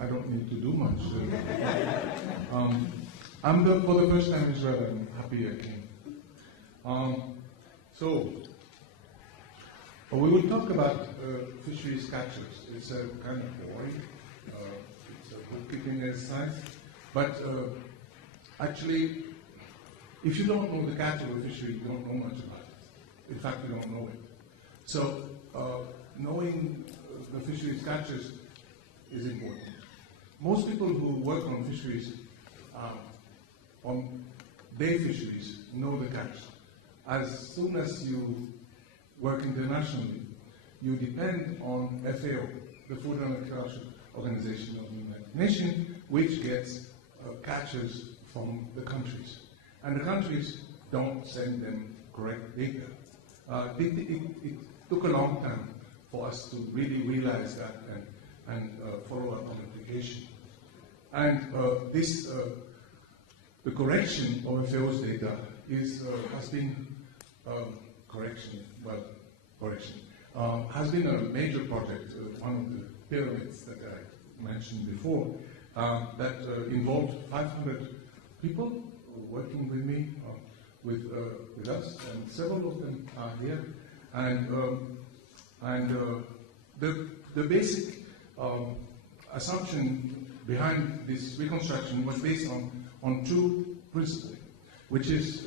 I don't need to do much. For the first time in Israel, I'm happy I came. We will talk about fisheries catchers. It's a kind of boring, it's a bookkeeping exercise, but actually, if you don't know the catch of a fishery, you don't know much about it. In fact, you don't know it. So, knowing the fisheries catchers is important. Most people who work on fisheries, on day fisheries, know the catch. As soon as you work internationally, you depend on FAO, the Food and Agriculture Organization of the United Nations, which gets catches from the countries. And the countries don't send them correct data. It took a long time for us to really realize that and follow up on application. And the correction of FAO's data has been has been a major project, one of the pyramids that I mentioned before, that involved 500 people working with me, with us, and several of them are here. And the basic assumption behind this reconstruction was based on two principles, which is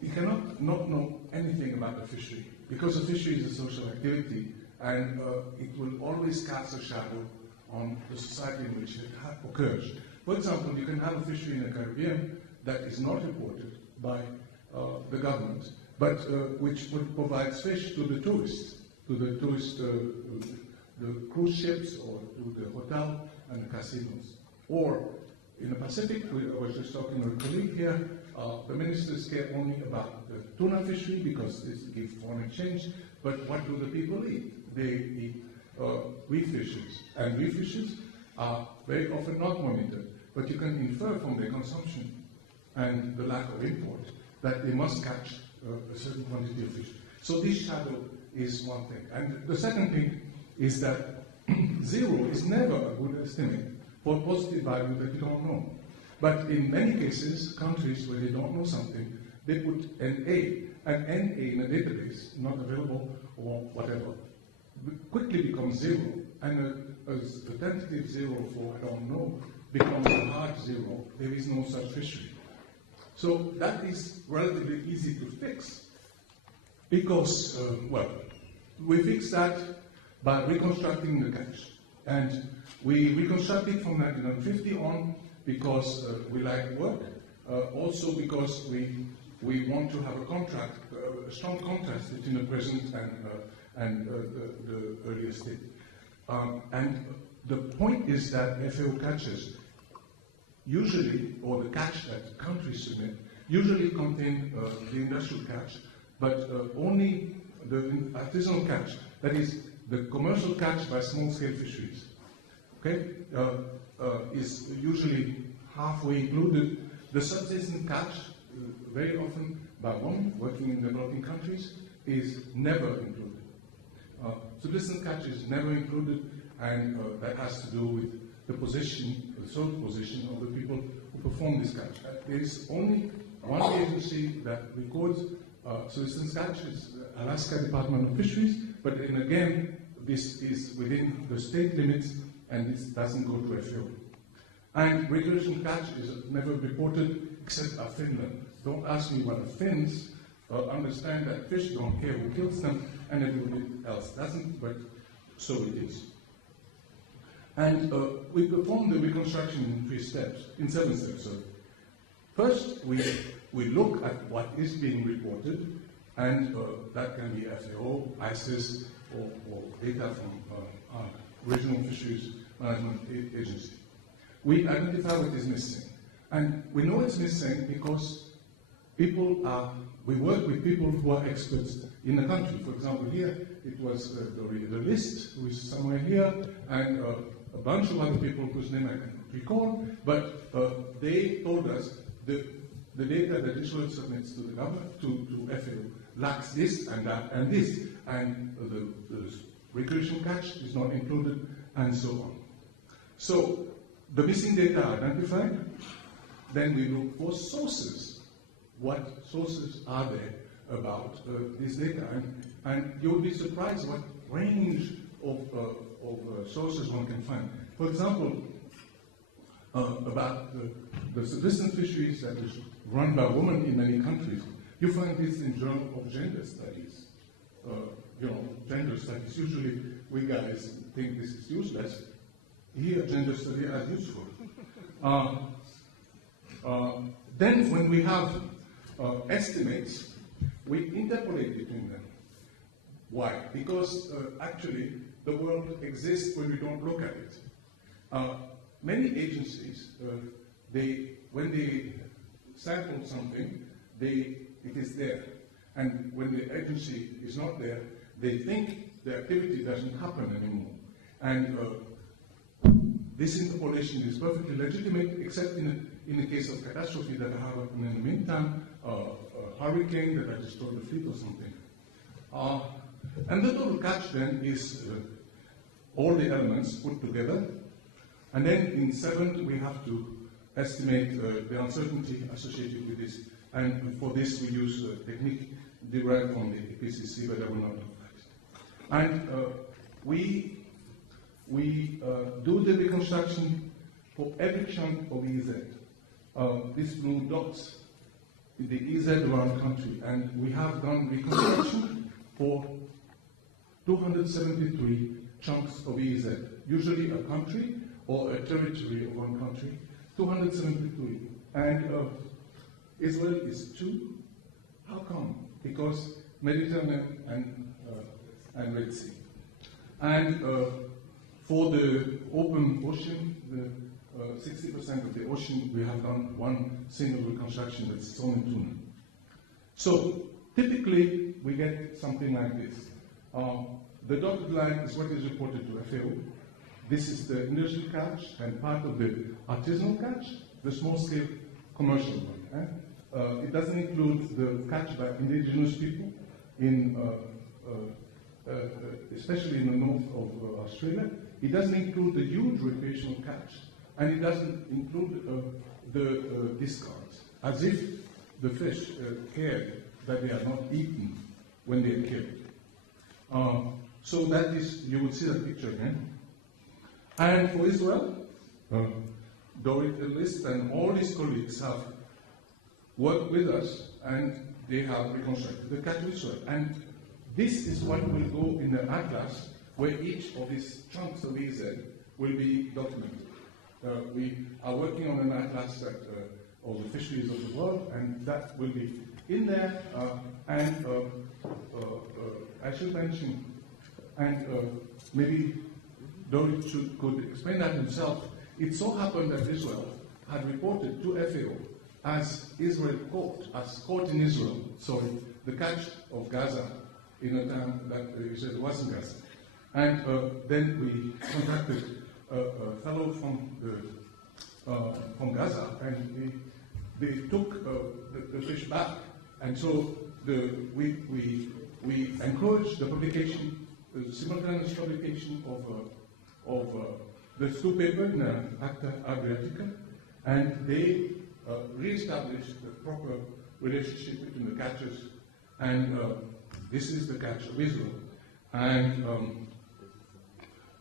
you cannot not know anything about the fishery, because a fishery is a social activity, and it will always cast a shadow on the society in which it occurs. For example, you can have a fishery in the Caribbean that is not reported by the government, but which provides fish to the tourists, the cruise ships, or to the hotel and the casinos. Or in the Pacific, I was just talking with a colleague here, the ministers care only about the tuna fishery because this gives foreign exchange, but what do the people eat? They eat reef fishes, and reef fishes are very often not monitored, but you can infer from their consumption and the lack of import that they must catch a certain quantity of fish. So this shadow is one thing. And the second thing is that zero is never a good estimate for a positive value that you don't know. But in many cases, countries where they don't know something, they put NA, and NA in a database, not available or whatever, quickly becomes zero, and a tentative zero for I don't know becomes a hard zero. There is no such fishery. So that is relatively easy to fix because, we fix that by reconstructing the catch. And we reconstructed from 1950 on because we like work, also because we want to have a strong contrast between the present and the earlier state. And the point is that FAO catches usually, or the catch that countries submit, usually contain the industrial catch, but only the artisanal catch, that is, the commercial catch by small-scale fisheries, okay, is usually halfway included. The subsistence catch, very often by women working in developing countries, is never included. Subsistence catch is never included, and that has to do with the position, the social position of the people who perform this catch. There is only one agency that records subsistence catch, is the Alaska Department of Fisheries, but then again, this is within the state limits, and this doesn't go to FAO. And recreational catch is never reported except by Finland. Don't ask me what the Finns understand that fish don't care who kills them, and everybody else doesn't, but so it is. And we perform the reconstruction in 7 steps. So first, we look at what is being reported, and that can be FAO, ICES, or data from our regional fisheries management agency. We identify what is missing. And we know it's missing because we work with people who are experts in the country. For example, here, it was the list, who is somewhere here, and a bunch of other people whose name I can recall, but they told us the data that Israel submits to the government, to FAO, lacks this and that and this, and the recreation catch is not included, and so on. So the missing data are identified, then we look for sources. What sources are there about this data? And you'll be surprised what range of sources one can find. For example, about the subsistence fisheries that is run by women in many countries, you find this in Journal of Gender Studies. Gender studies, usually we guys think this is useless. Here, gender studies are useful. Then when we have estimates, we interpolate between them. Why? Because actually the world exists when we don't look at it. Many agencies, when they sample something, it is there. And when the agency is not there, they think the activity doesn't happen anymore. And this interpolation is perfectly legitimate, except in the case of catastrophe that happened in the meantime, a hurricane that I destroyed the fleet or something. And the total catch then is all the elements put together. And then in 7, we have to estimate the uncertainty associated with this. And for this, we use a technique derived from the PCC, but I will not talk about it. And we do the reconstruction for every chunk of EZ. These blue dots in the EZ around country. And we have done reconstruction for 273 chunks of EZ, usually a country or a territory of one country, 273. And Israel is 2. How come? Because Mediterranean and Red Sea. And for the open ocean, the 60% of the ocean, we have done one single reconstruction that's Stone Tuna. So typically, we get something like this. The dotted line is what is reported to FAO. This is the industrial catch and part of the artisanal catch, the small-scale commercial one. It doesn't include the catch by indigenous people, especially in the north of Australia. It doesn't include the huge recreational catch, and it doesn't include the discards, as if the fish cared that they are not eaten when they are killed. So that is, you will see that picture again. And for Israel, Dorit List and all his colleagues have worked with us, and they have reconstructed the catch of Israel. And this is what will go in the atlas, where each of these chunks of EZ will be documented. We are working on an atlas of the fisheries of the world, and that will be in there. And I should mention, and maybe Dorit could explain that himself. It so happened that Israel had reported to FAO as Israel caught, as caught in Israel, sorry, the catch of Gaza in a time that Israel wasn't Gaza. And then we contacted a fellow from Gaza, and they took the fish back. And so we encouraged the publication, the simultaneous publication of the two papers in Acta Adriatica, and they re-established the proper relationship between the catchers, and this is the catch of Israel. And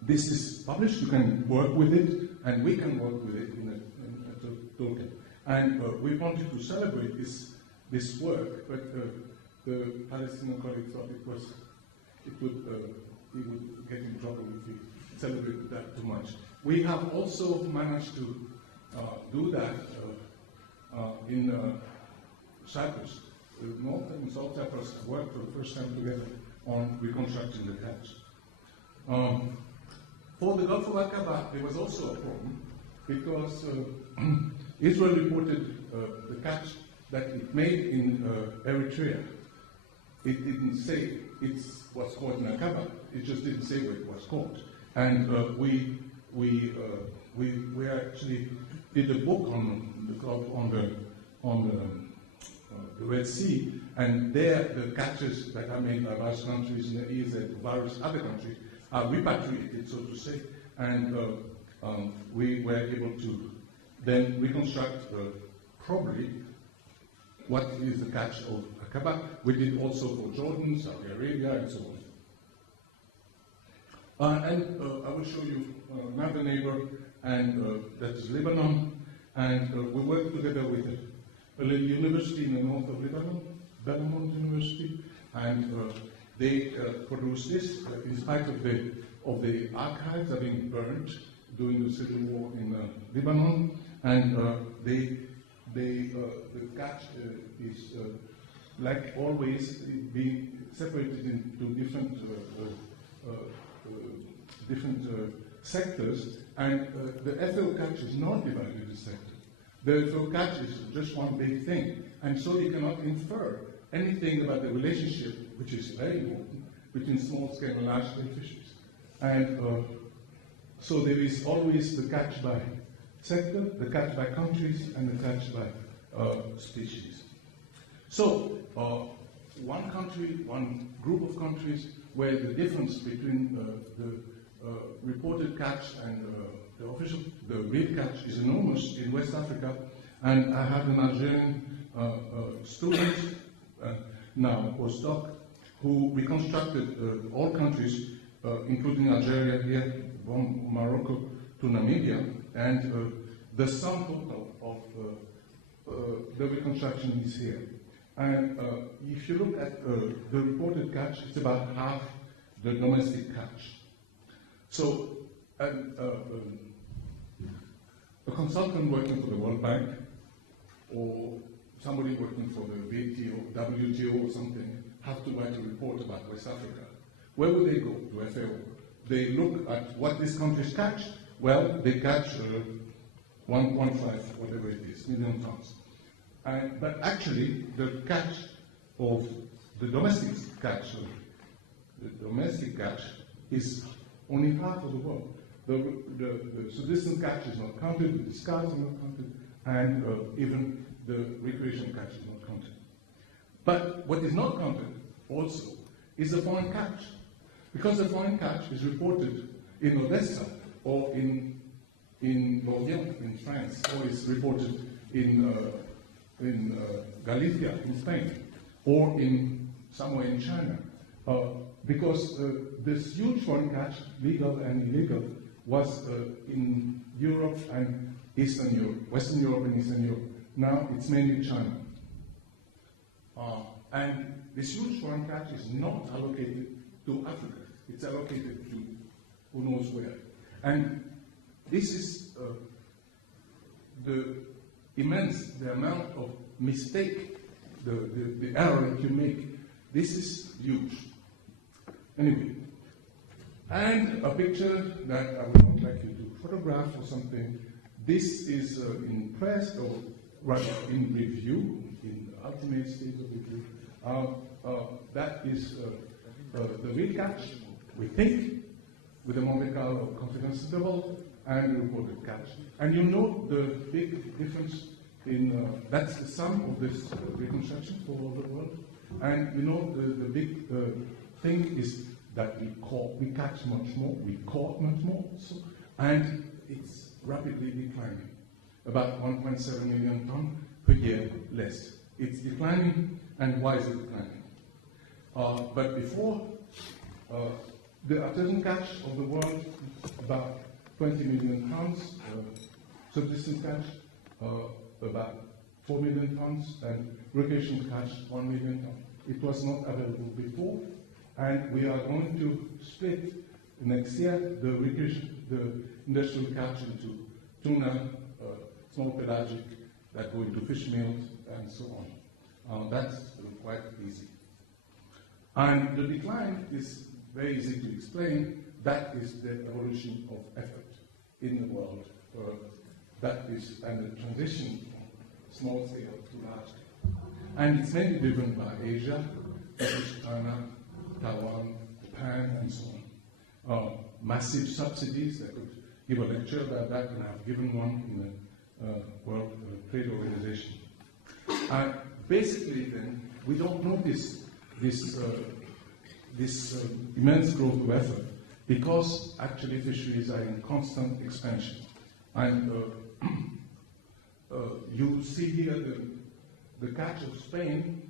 this is published, you can work with it, and we can work with it in a toolkit. And we wanted to celebrate this work, but the Palestinian colleagues thought we would get in trouble if we celebrated that too much. We have also managed to do that in Cyprus. North and South Cyprus worked for the first time together on reconstructing the catch. For the Gulf of Aqaba, there was also a problem because Israel reported the catch that it made in Eritrea. It didn't say it was caught in Aqaba. It just didn't say where it was caught. And we actually did a book on the Red Sea, and there the catches that are made by various countries in the EZ, various other countries, are repatriated, so to say, and we were able to then reconstruct probably what is the catch of Aqaba. We did also for Jordan, Saudi Arabia, and so on. And I will show you another neighbor, and that is Lebanon. And we worked together with a little university in the north of Lebanon, Belmont University, and they produced this in spite of the archives having burned during the civil war in Lebanon. And the catch is, like always, being separated into different sectors, and the ethel catch is not divided into sectors. The ethel catch is just one big thing, and so you cannot infer anything about the relationship, which is very important, between small-scale and large-scale fisheries. And so there is always the catch by sector, the catch by countries, and the catch by species. So one country, one group of countries, where the difference between the reported catch and the real catch is enormous in West Africa. And I have an Algerian student, now a postdoc, who reconstructed all countries, including Algeria here, from Morocco to Namibia, and the sum total of the reconstruction is here. And if you look at the reported catch, it's about half the domestic catch. So a consultant working for the World Bank, or somebody working for the WTO or something, have to write a report about West Africa. Where would they go? To FAO. They look at what these countries catch. Well, they catch 1.5, whatever it is, million tons. But actually, the catch of the domestic catch is only half of the world. The subsistence catch is not counted, the discards are not counted, and even the recreation catch is not counted. But what is not counted also is the foreign catch, because the foreign catch is reported in Odessa or in Lorient in France, or is reported in Galicia in Spain, or in somewhere in China, because this huge foreign catch, legal and illegal, was in Europe and Eastern Europe, Western Europe and Eastern Europe. Now it's mainly China. And this huge foreign catch is not allocated to Africa. It's allocated to who knows where. And this is the amount of mistake, the error that you make. This is huge. Anyway, and a picture that I would not like you to photograph or something. This is in press or rather in review, in the ultimate stage of review. That is the real catch, we think, with a Monte Carlo confidence interval and the reported catch. And you know the big difference in, that's the sum of this reconstruction for all the world. And you know the big thing is that we catch much more, we caught much more, so, and it's rapidly declining. About 1.7 million tons per year less. It's declining, and why is it declining? But before, the artisan catch of the world, about 20 million tons, subsistence catch, about 4 million tons, and recreation catch, 1 million tons. It was not available before, and we are going to split next year the industrial catch into tuna, small pelagic, that go into fish meals, and so on. That's quite easy. And the decline is very easy to explain. That is the evolution of effort in the world. That is, and the transition from small scale to large scale. And it's mainly driven by Asia, China, Taiwan, Japan, and so on. Massive subsidies. I could give a lecture about that, and I've given one in the World Trade Organization. Basically, then, we don't notice this immense growth of effort because actually fisheries are in constant expansion. And you see here the catch of Spain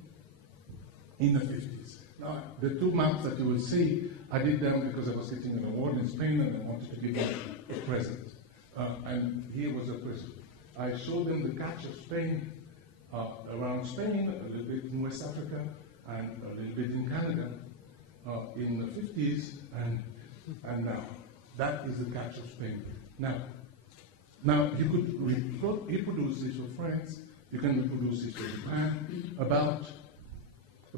in the 50s. Now, the two maps that you will see, I did them because I was getting an award in Spain and I wanted to give them a present. And here was a present. I showed them the catch of Spain around Spain, a little bit in West Africa, and a little bit in Canada in the 50s, and now. That is the catch of Spain. Now you could reproduce this for France, you can reproduce this for Japan.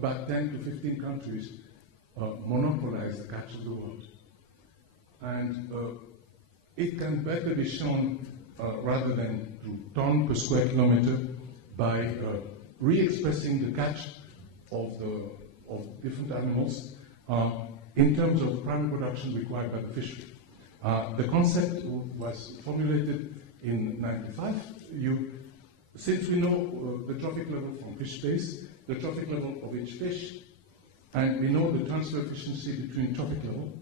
About 10 to 15 countries monopolize the catch of the world. And it can better be shown rather than through ton per square kilometer by re-expressing the catch of different animals in terms of primary production required by the fishery. The concept was formulated in 1995. Since we know the trophic level from fish space, the trophic level of each fish, and we know the transfer efficiency between trophic level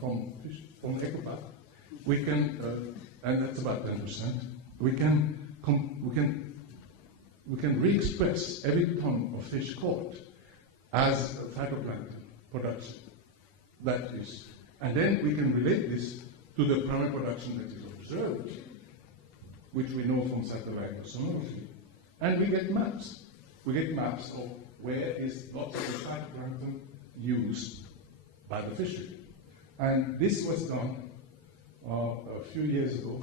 from ecopath, we can, and that's about 10%, we can re-express every ton of fish caught as phytoplankton production. That is, and then we can relate this to the primary production that is observed, which we know from satellite oceanography, and we get maps. We get maps of where is lots of the phytoplankton used by the fishery. And this was done a few years ago,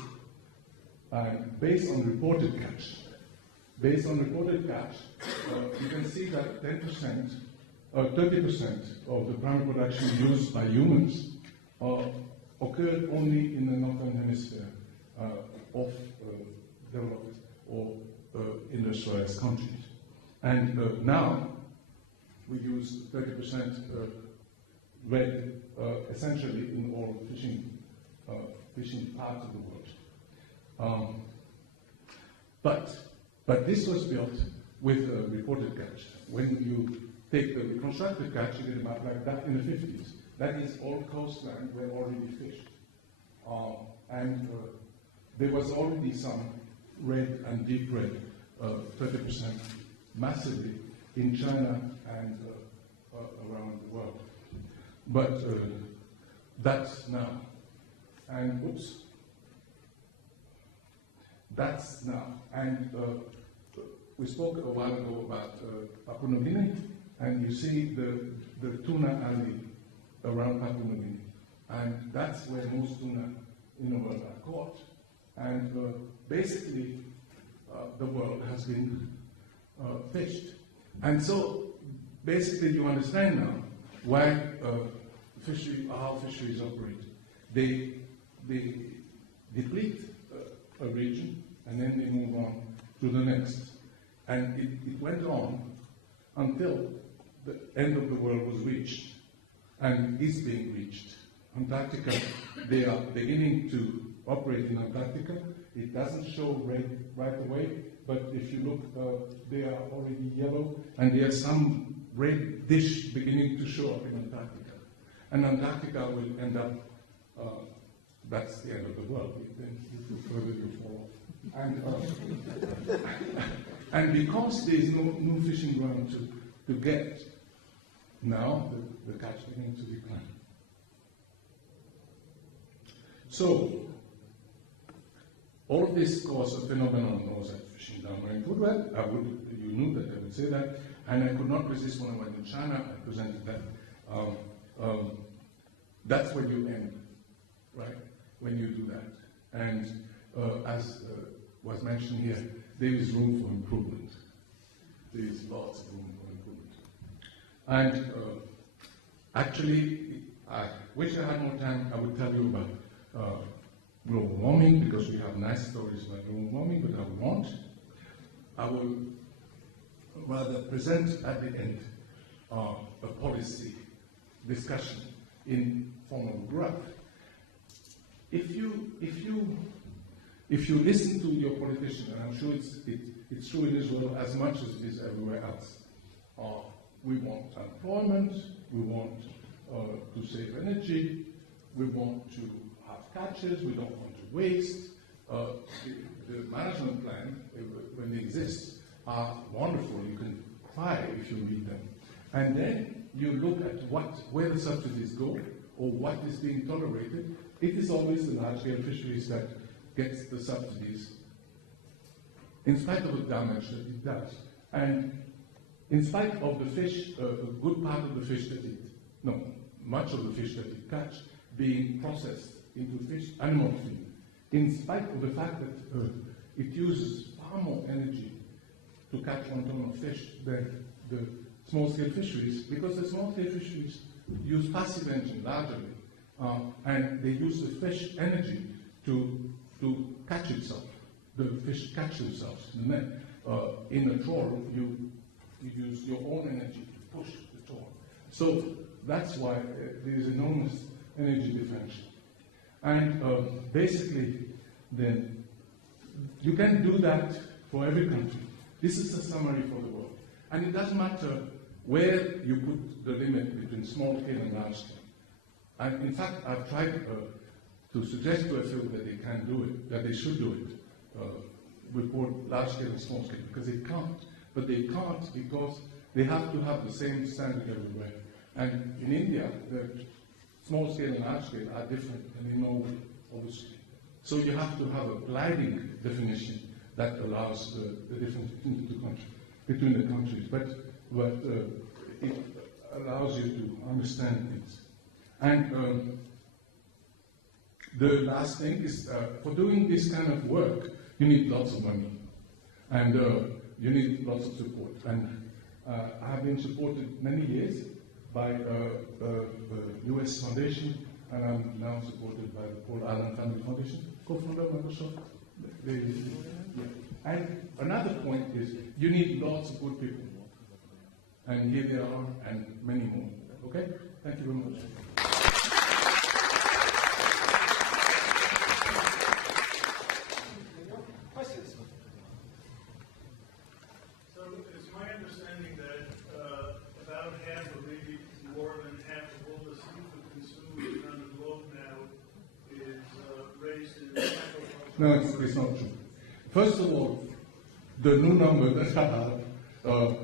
based on reported catch. Based on reported catch, you can see that 10%, 30% of the primary production used by humans occurred only in the northern hemisphere of developed or industrialized countries. And now we use 30% red essentially in all fishing parts of the world. But this was built with a reported catch. When you take the reconstructed catch, you get a map like that in the 50s. That is all coastline were already fished. And there was already some red and deep red, 30% massively in China and around the world. But that's now. And oops. That's now. And we spoke a while ago about Papua New Guinea, and you see the tuna alley around Papua New Guinea. And that's where most tuna in the world are caught. And basically, the world has been fished. And so, basically, you understand now why how fisheries operate. They deplete a region, and then they move on to the next. And it went on until the end of the world was reached, and is being reached. Antarctica, they are beginning to operate in Antarctica. It doesn't show red right away, but if you look, they are already yellow, and there's some red dish beginning to show up in Antarctica. And Antarctica will end up, that's the end of the world. Then the further you fall. And because there is no new fishing ground to get, now the catch begins to decline. So, all of this caused a phenomenon known as fishing down marine food web. You knew that I would say that, and I could not resist when I went to China. I presented that. That's when you end, right? When you do that. And as was mentioned here, there is room for improvement. There is lots of room for improvement. And actually, I wish I had more time. I would tell you about global warming, because we have nice stories about global warming, but I won't. I will rather present at the end a policy discussion in form of graph. If you listen to your politician, and I'm sure it's true in Israel as much as it is everywhere else, we want employment, we want to save energy, we want to have catches, we don't want to waste. The management plan, when they exist, are wonderful. You can cry if you read them. And then you look at where the subsidies go or what is being tolerated. It is always the large-scale fisheries that gets the subsidies in spite of the damage that it does. And in spite of the fish, a good part of the fish that much of the fish that it catch being processed into animal feed, in spite of the fact that it uses far more energy to catch 1 ton of fish than the small-scale fisheries, because the small-scale fisheries use passive engine largely, and they use the fish energy to catch itself. The fish catch themselves in the net. In a trawl, you use your own energy to push the trawl. So that's why there is enormous energy differential. And basically, then, you can do that for every country. This is a summary for the world. And it doesn't matter where you put the limit between small scale and large scale. And in fact, I've tried to suggest to a few that they can do it, that they should do it, report large scale and small scale, because they can't. But they can't because they have to have the same standard everywhere. And in India, the small scale and large scale are different, and in Norway, obviously. So you have to have a gliding definition that allows the difference between the countries. But it allows you to understand things. And the last thing is, for doing this kind of work, you need lots of money. And you need lots of support. And I have been supported many years by a US foundation, and I'm now supported by the Paul Allen Family Foundation, co-founder of Microsoft. And another point is, you need lots of good people. And here they are, and many more. Okay? Thank you very much. Questions? So it's my understanding that about half, or maybe more than half, of all the seafood consumed around the globe now is raised in aquaculture. No, it's not true. First of all, the new number that I have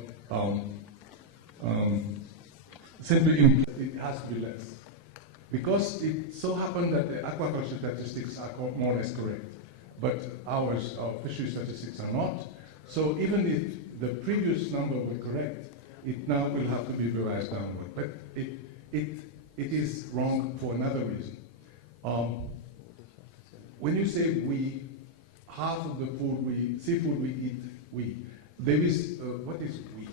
simply it has to be less. Because it so happened that the aquaculture statistics are more or less correct, but our fishery statistics are not. So even if the previous number were correct, it now will have to be revised downward. But it is wrong for another reason. When you say we, half of the food seafood we eat, there is, what is we?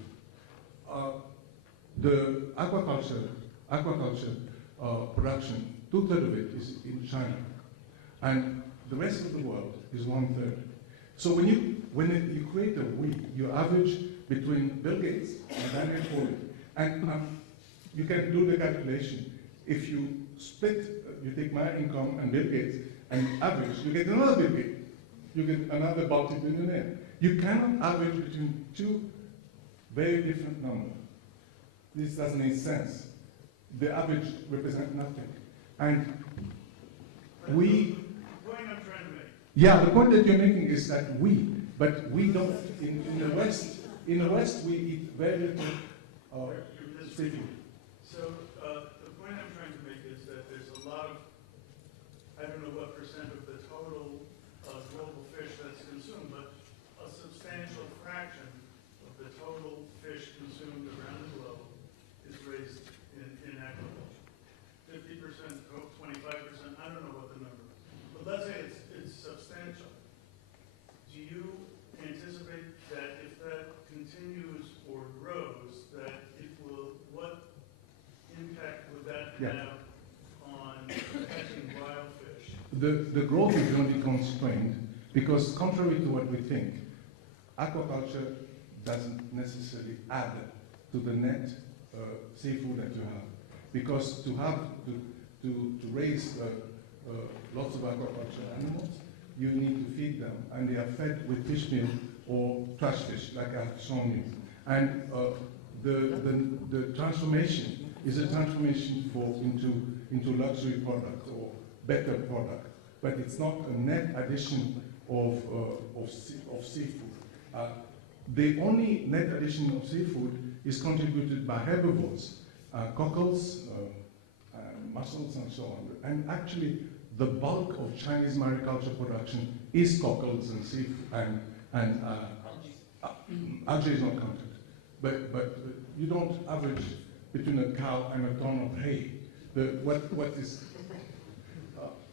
The aquaculture production, 2/3 of it is in China, and the rest of the world is 1/3. So when you create a we, you average between Bill Gates and Daniel Pauly, and you can do the calculation. If you split, you take my income and Bill Gates and average, you get another Bill Gates. You get another multi-billionaire. You cannot average between two very different numbers. This doesn't make sense. The average represents nothing. And The point I'm trying to make. Yeah, the point that you're making is that but we don't. In the West, we eat very little seafood. So the point I'm trying to make is that there's a lot of, I don't know what percent of the total global fish that's consumed, but a substantial fraction of the total fish consumed around the globe is raised in aquaculture. 50%, 25%, I don't know what the number is. But let's say it's substantial. Do you anticipate that if that continues or grows, that it will, what impact would that have on catching wild fish? The growth is going to be constrained because, contrary to what we think, aquaculture doesn't necessarily add to the net seafood that you have. Because to raise lots of aquaculture animals, you need to feed them, and they are fed with fish meal or trash fish, like I've shown you. And the transformation is a transformation into luxury product or better product, but it's not a net addition of seafood. The only net addition of seafood is contributed by herbivores, cockles, mussels, and so on. And actually, the bulk of Chinese mariculture production is cockles and seafood, and algae is not counted. But you don't average between a cow and a ton of hay. What is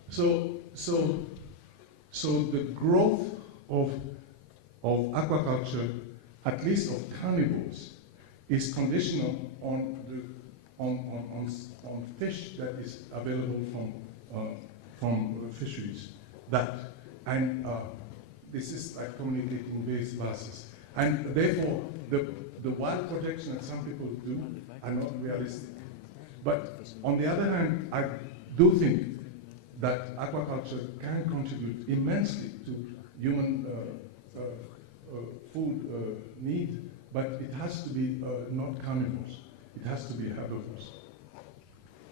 so the growth of aquaculture, at least of carnivores, is conditional on fish that is available from fisheries. This is like communicating vice versa. And therefore, the wild projection that some people do are not realistic. But on the other hand, I do think that aquaculture can contribute immensely to human food need, but it has to be not carnivores. It has to be herbivores.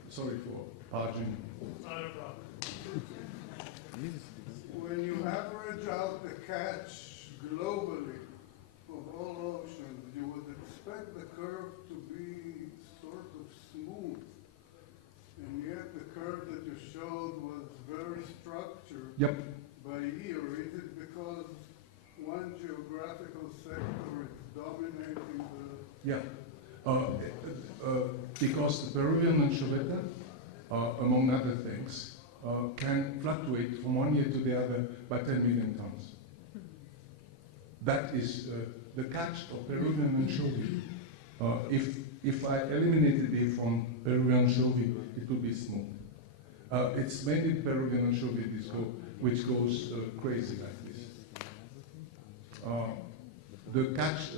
Sorry for barging. Not a problem. When you average out the catch globally of all oceans, you would expect the curve to be sort of smooth. And yet the curve that you showed was very structured. Yep. By year. Is it because one geographical sector is dominating the... Yeah. Because the Peruvian anchoveta, among other things, can fluctuate from one year to the other by 10 million tons. That is the catch of Peruvian anchovy. If I eliminated it from Peruvian anchovy, it would be smooth. It's mainly Peruvian anchovy which goes crazy like this. The catch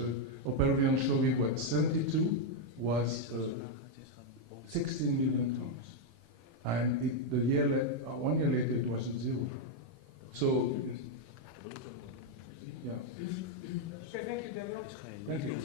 of Peruvian anchovy was 72 was 16 million tons. And 1 year later it was 0. So, yeah. Okay, thank you, Daniel. Thank you.